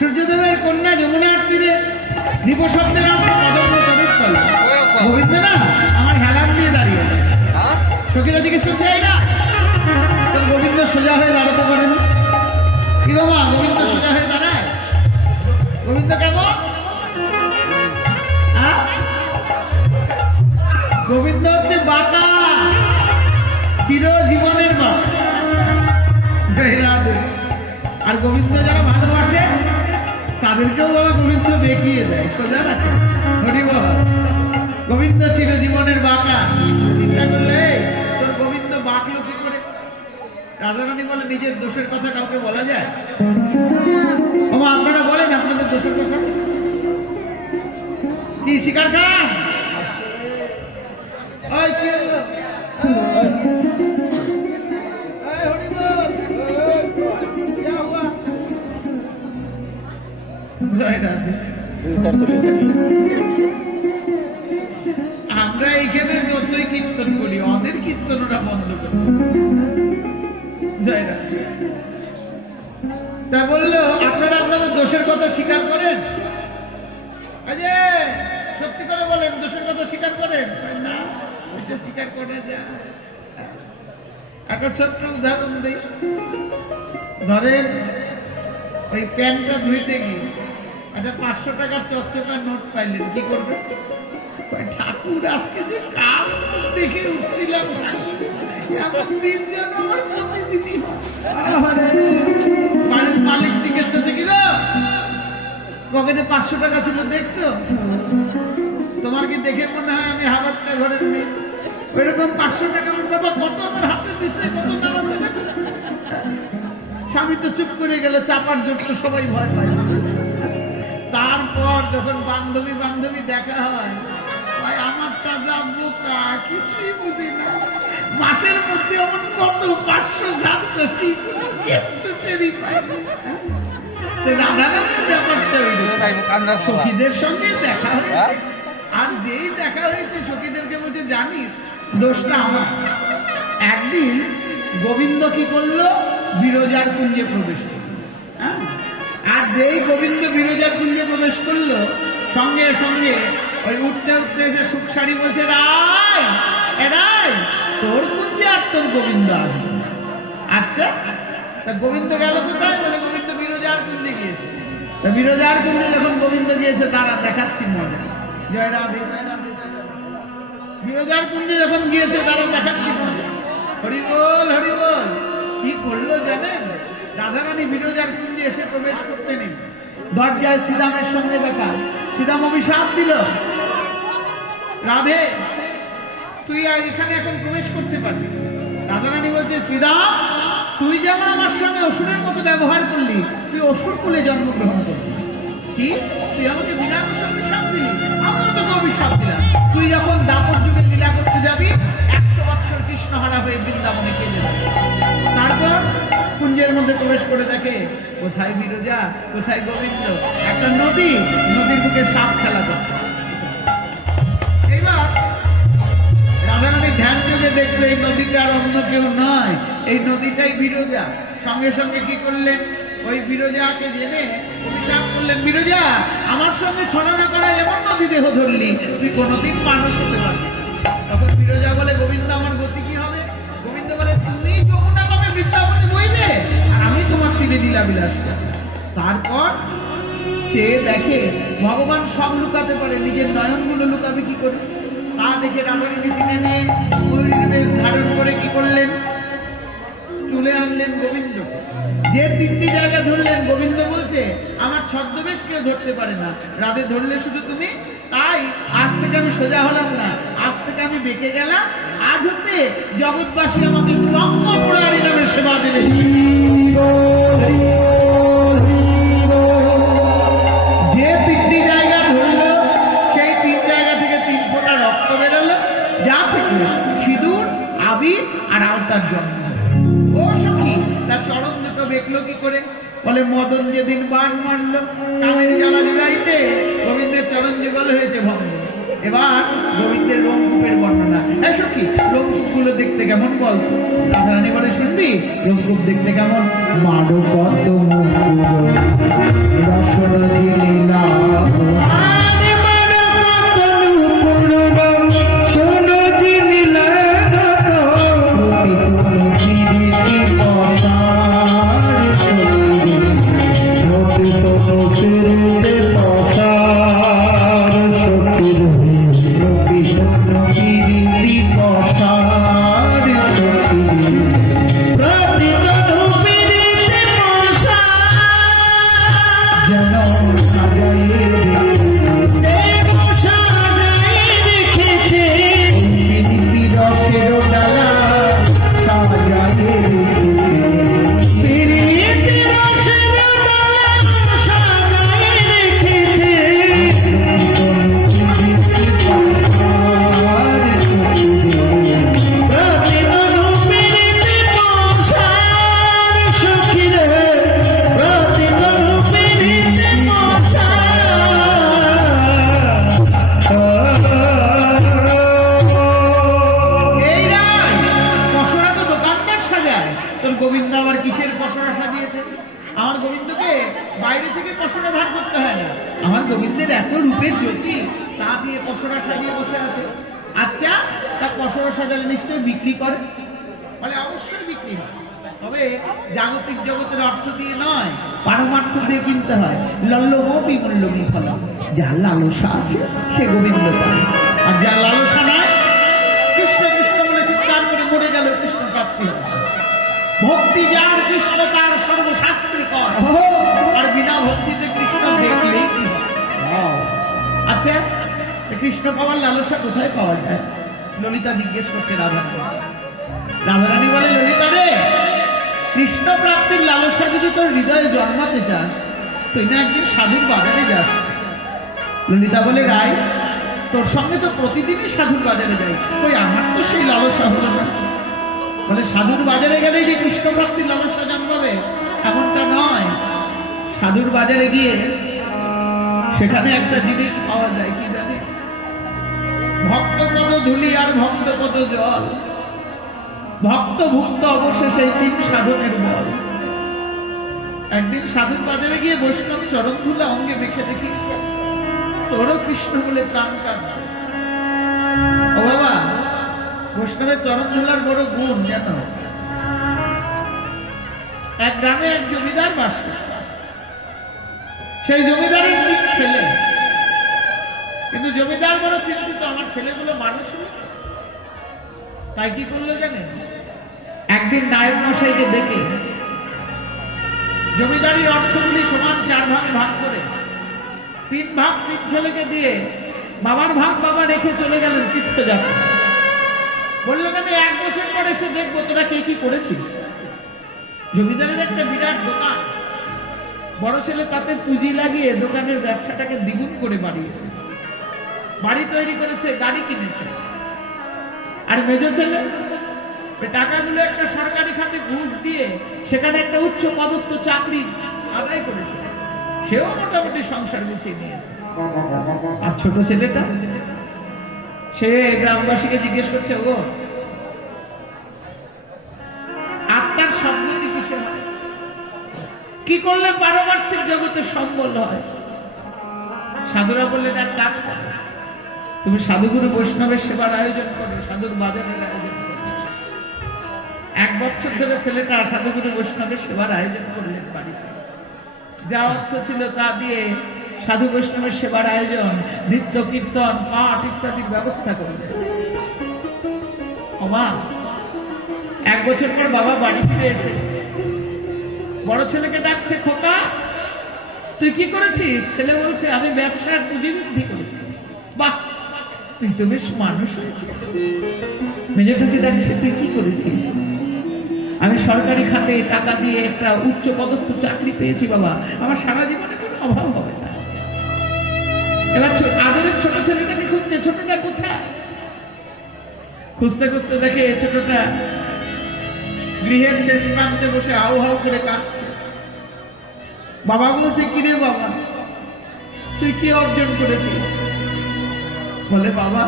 সূর্যদেবের কন্যা যমুনার তীরে নৃপশব্দের আমার কদম্ব তরুর তলে গোবিন্দ না আমার হেলান দিয়ে দাঁড়িয়ে আছে। সখীরা জিজ্ঞেস করছে না তোর গোবিন্দ সোজা হয়ে দাঁড়াতে পারে না? কি গো মা, গোবিন্দ সোজা হয়ে দাঁড়ায়? গোবিন্দ কেমন? গোবিন্দ হচ্ছে বাঁকা, চিরজীবনের বাঁকা। আর গোবিন্দ যারা ভালোবাসে তাদেরকেও বাবা গোবিন্দ বেঁকিয়ে দেয়, সোজা রাখে। হরি বাবা, গোবিন্দ চিরজীবনের বাঁকা। চিন্তা করলে তোর গোবিন্দ বাঁকলো কি করে? রাধারানী বলে নিজের দোষের কথা কাউকে বলা যায়? বাবা আপনারা বলেন আপনাদের দোষের কথা কি? শিকার খান কি হলো? আমরা এইখানে যতই কীর্তন করি ওদের কীর্তন ওরা বন্ধ করে জয় রাধে। তা বললো আপনারা আপনাদের দোষের কথা স্বীকার করেন? সত্যি করে বলেন, দোষের কথা স্বীকার করেন? না, স্বীকার করে যা। একটা ছোট্ট উদাহরণ দিই। ধরেন ওই প্যান্টটা ধুইতে গিয়ে আচ্ছা 500 টাকার চকচকার নোট পাইলেন, কি করবে? ঠাকুর আজকে যে কার দেখে উঠছিলাম, দিন যেন আমার প্রতিদিনই। বাড়ির মালিক জিজ্ঞেস করছে কি গো পকেটে 500 টাকা ছিল দেখছো? তোমার কি দেখে মনে হয় আমি হাবারটা ঘরের মেয়ে? ওইরকম 500 টাকা কত আমার হাতে দিছে, কত নাড়াচাড়া করেছে। স্বামী তো চুপ করে গেল, চাপার জন্য সবাই ভয় পায়। তারপর যখন বান্ধবী বান্ধবী দেখা হয়, ভাই আমারটা যা বোকা, কিছুই বুঝি না, মাসের মধ্যে এমন কত 500 জানতেছি কিচ্ছু টেরি পাই। রাধারানীর ব্যাপারটা সখীদের সঙ্গে দেখা হয়েছে, আর যেই দেখা হয়েছে সখীদেরকে বলছে জানিস দোষটা আমার। একদিন গোবিন্দ কি করলো? বিরজার কুঞ্জে প্রবেশ করলো। আর যেই গোবিন্দ বিরজার কুঞ্জে প্রবেশ করলো সঙ্গে সঙ্গে ওই উঠতে উঠতে এসে সুখ শাড়ি বলছে রায় এরাই তোর কুঞ্জে আর তোর গোবিন্দ আসবে। আচ্ছা তা গোবিন্দ গেল কোথায়? বলে গোবিন্দ বিরজার কুঞ্জে গিয়েছে। তা বিরজার কুঞ্জে যখন গোবিন্দ গিয়েছে তারা দেখাচ্ছি মজা। জয় রাধে জয় রাধে জয় রাধে। বিরজার কুঞ্জে যখন গিয়েছে তারা দেখাচ্ছি মজা। হরি বল হরি বল। কি করলো জানেন? রাধারানী বিরজার কুঞ্জে এসে প্রবেশ করতে নেই, দরজায় শ্রীরামের সঙ্গে দেখা। শ্রীরাম অভিশাপ দিল, রাধে তুই আর এখানে এখন প্রবেশ করতে পারবি। রাধারানী বলছে শ্রীরাম তুই যেমন আমার সঙ্গে অসুরের মতো ব্যবহার করলি, তুই অসুর কুলে জন্মগ্রহণ করবি। কি তুই আমাকে বিনা অভিশাপ দিলি? আমরা তোকে অভিশাপ দিলাম। তুই যখন দাপর যুগে লীলা করতে যাবি 100 বছর কৃষ্ণহারা হয়ে বৃন্দাবনে কেঁদে যাবে। তারপর কুঞ্জের মধ্যে প্রবেশ করে দেখে কোথায় বিরজা, কোথায় গোবিন্দ? একটা নদী, নদীর বুকে সাপ খেলা করছে। এইবার রাধারানী ধ্যান যোগে দেখছে এই নদীটা আর অন্য কেউ নয়, এই নদীটাই বিরজা। সঙ্গে সঙ্গে কি করলেন? ওই বিরজাকে জেনে অভিশাপ করলেন, বিরজা আমার সঙ্গে ছলনা করা এমন নদী দেহ ধরলি, তুই কোনোদিন মানুষ হতে পারবি না। তখন বিরজা বলে গোবিন্দ আমার গতি কি হবে? গোবিন্দ বলে তুমি যমুনা নামে বৃন্দাবনে বইবে আর আমি তোমার দিবে লীলা বিলাস। তারপর চেয়ে দেখে ভগবান সব লুকাতে পারে, নিজের নয়নগুলো লুকাবে কি করে? তা দেখে রাধারানী চিনে নিয়ে ময়ূরের বেশ ধারণ করে কি করলেন, চলে আনলেন গোবিন্দ। যে তিনটি জায়গা ধরলেন, গোবিন্দ বলছে আমার ছদ্মবেশ কেউ ধরতে পারে না, রাধে ধরলে শুধু তুমি। তাই আজ থেকে আমি সোজা হলাম না, আজ থেকে আমি বেঁকে গেলাম। আজ হতে জগৎবাসী আমাকে ব্রহ্মপুরারী নামে সেবা দেবে। যে তিনটি জায়গা ধরলো, সেই তিন জায়গা থেকে 3 ফোঁটা রক্ত বেরোলো, যা থেকে সিঁদুর, আবির আর আলতার জন্ম। ও সখী, তার চরণ দুটো বেঁকলো কি করে? বলে মদন যেদিন বান মারলো কামের জ্বালা জুড়াইতে, গোবিন্দের চরণ যুগল হয়েছে ভঙ্গ। এবার গোবিন্দের রোমকূপের বর্ণনা। হ্যাঁ সখী, রোমকূপ গুলো দেখতে কেমন বলতো? রাধারানী বলে শুনবি রোমকূপ দেখতে কেমন? মানবত নিশ্চয় বিক্রি করে? বলে অবশ্যই বিক্রি হয়, তবে জাগতিক জগতের অর্থ দিয়ে নয়, পারমার্থ দিয়ে কিনতে হয়। লল্লমপি মূল্যমী ফল, যার লালসা আছে সে গোবিন্দ পায়, আর যার লালসা নাই কৃষ্ণ কৃষ্ণ বলে চিৎকার করে মরে গেল কৃষ্ণ প্রাপ্তি হবে। ভক্তি যার কৃষ্ণ তার সর্বশাস্ত্রী কর, আর বিনা ভক্তিতে কৃষ্ণ দেখলেই কি হয়। আচ্ছা, কৃষ্ণ পাওয়ার লালসা কোথায় পাওয়া যায়? ললিতা জিজ্ঞেস করছে রাধারানী। রাধারানী বলে ললিতা রে, কৃষ্ণ প্রাপ্তির লালসা যদি তোর হৃদয়ে জন্মাতে চাস, তুই না একদিন সাধুর বাজারে যাস। ললিতা বলে রায়, তোর সঙ্গে তো প্রতিদিনই সাধুর বাজারে যাই, কই আমার তো সেই লালসা হলো না। বলে সাধুর বাজারে গেলেই যে কৃষ্ণ প্রাপ্তির লালসা জন্মাবে এমনটা নয়। সাধুর বাজারে গিয়ে সেখানে একটা জিনিস পাওয়া যায়, কি জানিস? ভক্তপদ ধুলি আর ভক্তপদ জল, ভক্ত ভুক্ত অবশেষে এই 3 সাধনের বল। একদিন সাধুর বাজারে গিয়ে বৈষ্ণব চরণ ধুলা অঙ্গে মেখে দেখিস, তোরও কৃষ্ণ বলে প্রাণ কাঁদবে। ও বাবা, বৈষ্ণবের চরণ ধুলার বড় গুণ জানো? এক গ্রামে এক জমিদার বাস করত। সেই জমিদারের 3 ছেলে, কিন্তু জমিদার বড় চিন্তিত আমার ছেলেগুলো মানুষ হলো। তাই কি করলো জানেন? একদিন নায়ক মশাইকে ডেকে জমিদারির অর্থগুলি সমান 4 ভাগে ভাগ করে 3 ভাগ 3 ছেলেকে দিয়ে বাবার ভাগ বাবা রেখে চলে গেলেন তীর্থযাত্রা। বললেন আমি 1 বছর পরে এসে দেখবো তোরা কে কি করেছিস। জমিদারের একটা বিরাট দোকান, বড় ছেলে তাতে পুঁজি লাগিয়ে দোকানের ব্যবসাটাকে দ্বিগুণ করে বাড়িয়েছে, বাড়ি তৈরি করেছে, গাড়ি কিনেছে। আর মেজ ছেলে টাকাগুলো একটা সরকারি খাতে ঘুষ দিয়ে সেখানে একটা উচ্চ পদস্থ চাকরি আদায় করেছে, সেও মোটামুটি সংসার গুছিয়ে নিয়েছে। আর ছোট ছেলেটা সে গ্রামবাসীকে জিজ্ঞেস করছে, ও আত্মার সদ্গতি কিসে হয়? কি করলে পারমার্থিক জগতের সম্বল হয়? সাধুরা বললেন এক কাজ করো, তুমি সাধুগুরু বৈষ্ণবের সেবার আয়োজন করো, সাধুর বাজারের আয়োজন করো। 1 বছর ধরে ছেলেটা সাধুগুরু বৈষ্ণবের সেবার আয়োজন করলেন বাড়িতে। যা অর্থ ছিল তা দিয়ে সাধু বৈষ্ণবের সেবার আয়োজন, নৃত্য কীর্তন পাঠ ইত্যাদির ব্যবস্থা করলেন। ওমা 1 বছর পর বাবা বাড়ি ফিরে এসে বড় ছেলেকে ডাকছে, খোকা তুই কি করেছিস? ছেলে বলছে, আমি ব্যবসার পুঁজি বৃদ্ধি করেছি। বাহ, তুই তো বেশ মানুষ হয়েছিস। মেজটাকে ডাকছে, তুই কি করেছিস? আমি সরকারি খাতে টাকা দিয়ে একটা উচ্চ পদস্থ চাকরি পেয়েছি বাবা, আমার সারা জীবনে কোনো অভাব হবে না। এবার আদরের ছোট ছেলেটাকে খুঁজছে, ছোটটা কোথায়? খুঁজতে খুঁজতে দেখে ছোটটা গৃহের শেষ প্রান্তে বসে হাউ হাউ করে কাঁদছে। বাবা বলছে, কিরে বাবা তুই কি অর্জন করেছিস? বলে, বাবা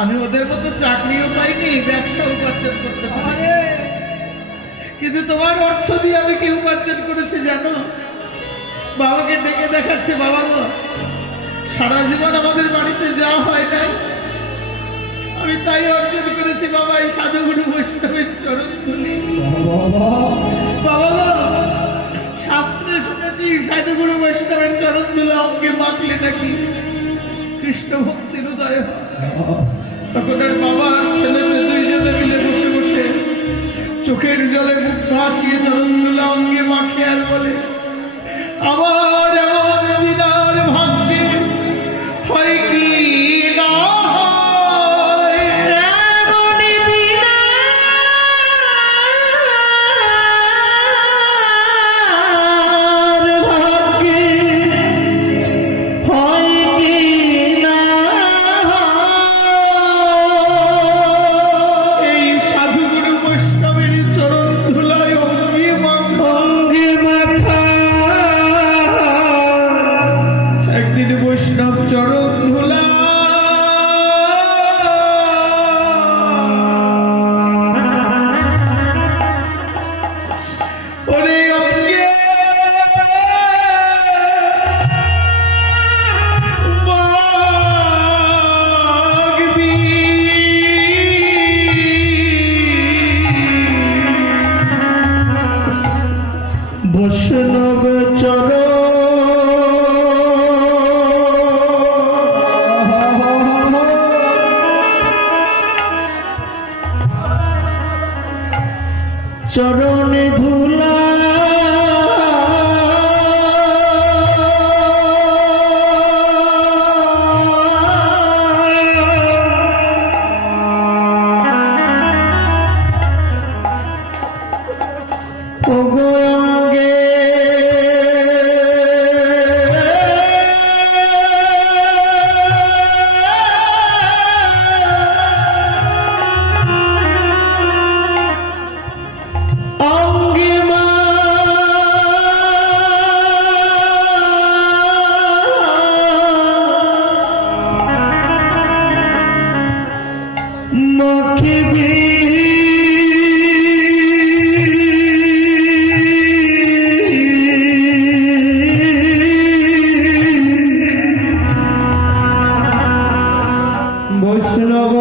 আমি ওদের মতো চাকরিও পাইনি, ব্যবসা উপার্জন করতে পারি, কিন্তু তোমার অর্থ দিয়ে আমি কি উপার্জন করেছি জানো? বাবাকে ডেকে দেখাচ্ছে, বাবা গো সারা জীবন আমাদের বাড়িতে যা হয় নাই আমি তাই অর্জন করেছি বাবা, এই সাধুগুরু বৈষ্ণবের চরণ ধুলি। বাবা গো শাস্ত্রে শুনেছি সাধুগুরু বৈষ্ণবের চরণ ধুলা অঙ্গে মাখলে নাকি কৃষ্ণ ভক্তির উদয়। তখন আর বাবা আর ছেলেতে দুইজনে মিলে বসে বসে চোখের জলে মুখ ভাসিয়ে চরণ ধুলা অঙ্গে মাখে আর বলে, আমার এমন দিনার ভাগ্যে হয় কি না বৈষ্ণব চরণ চরণে ধুলা বৈষ্ণব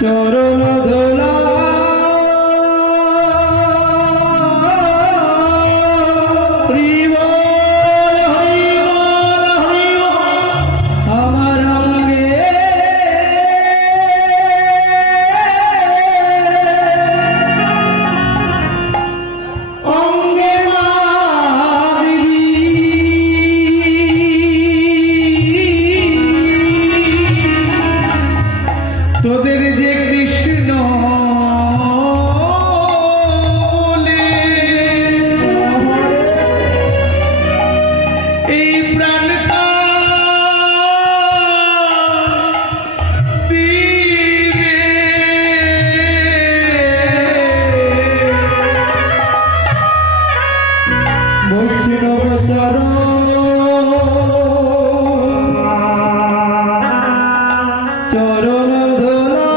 চরণ ধোলা আমার অঙ্গে অঙ্গে তোদের যে কৃষ্ণ বলে এই প্রাণটা দিবে বৈষ্ণব চরণ চরণ ধোলা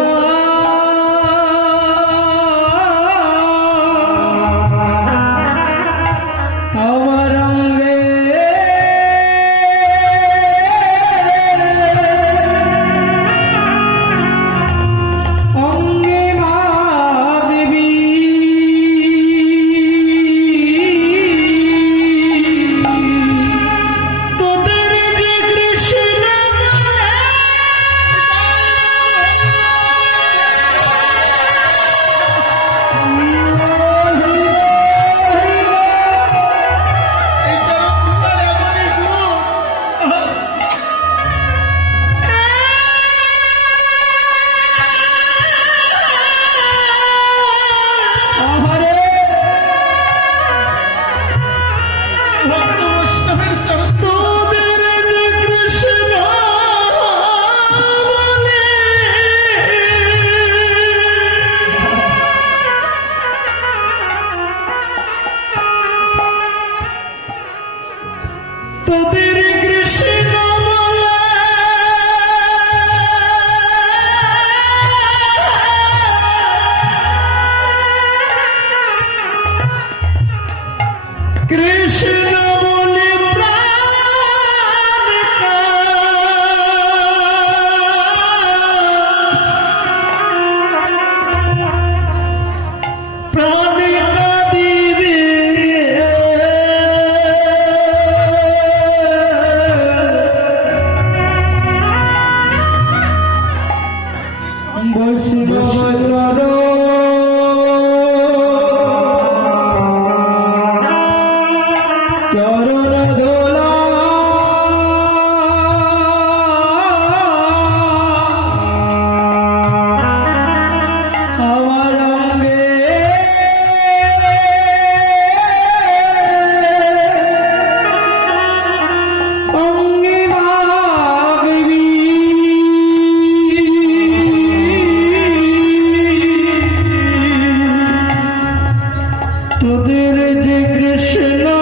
বৈষ্ণব চরণ দোলা আমার অঙ্গে অঙ্গে মাগবি তোদের যে কৃষ্ণ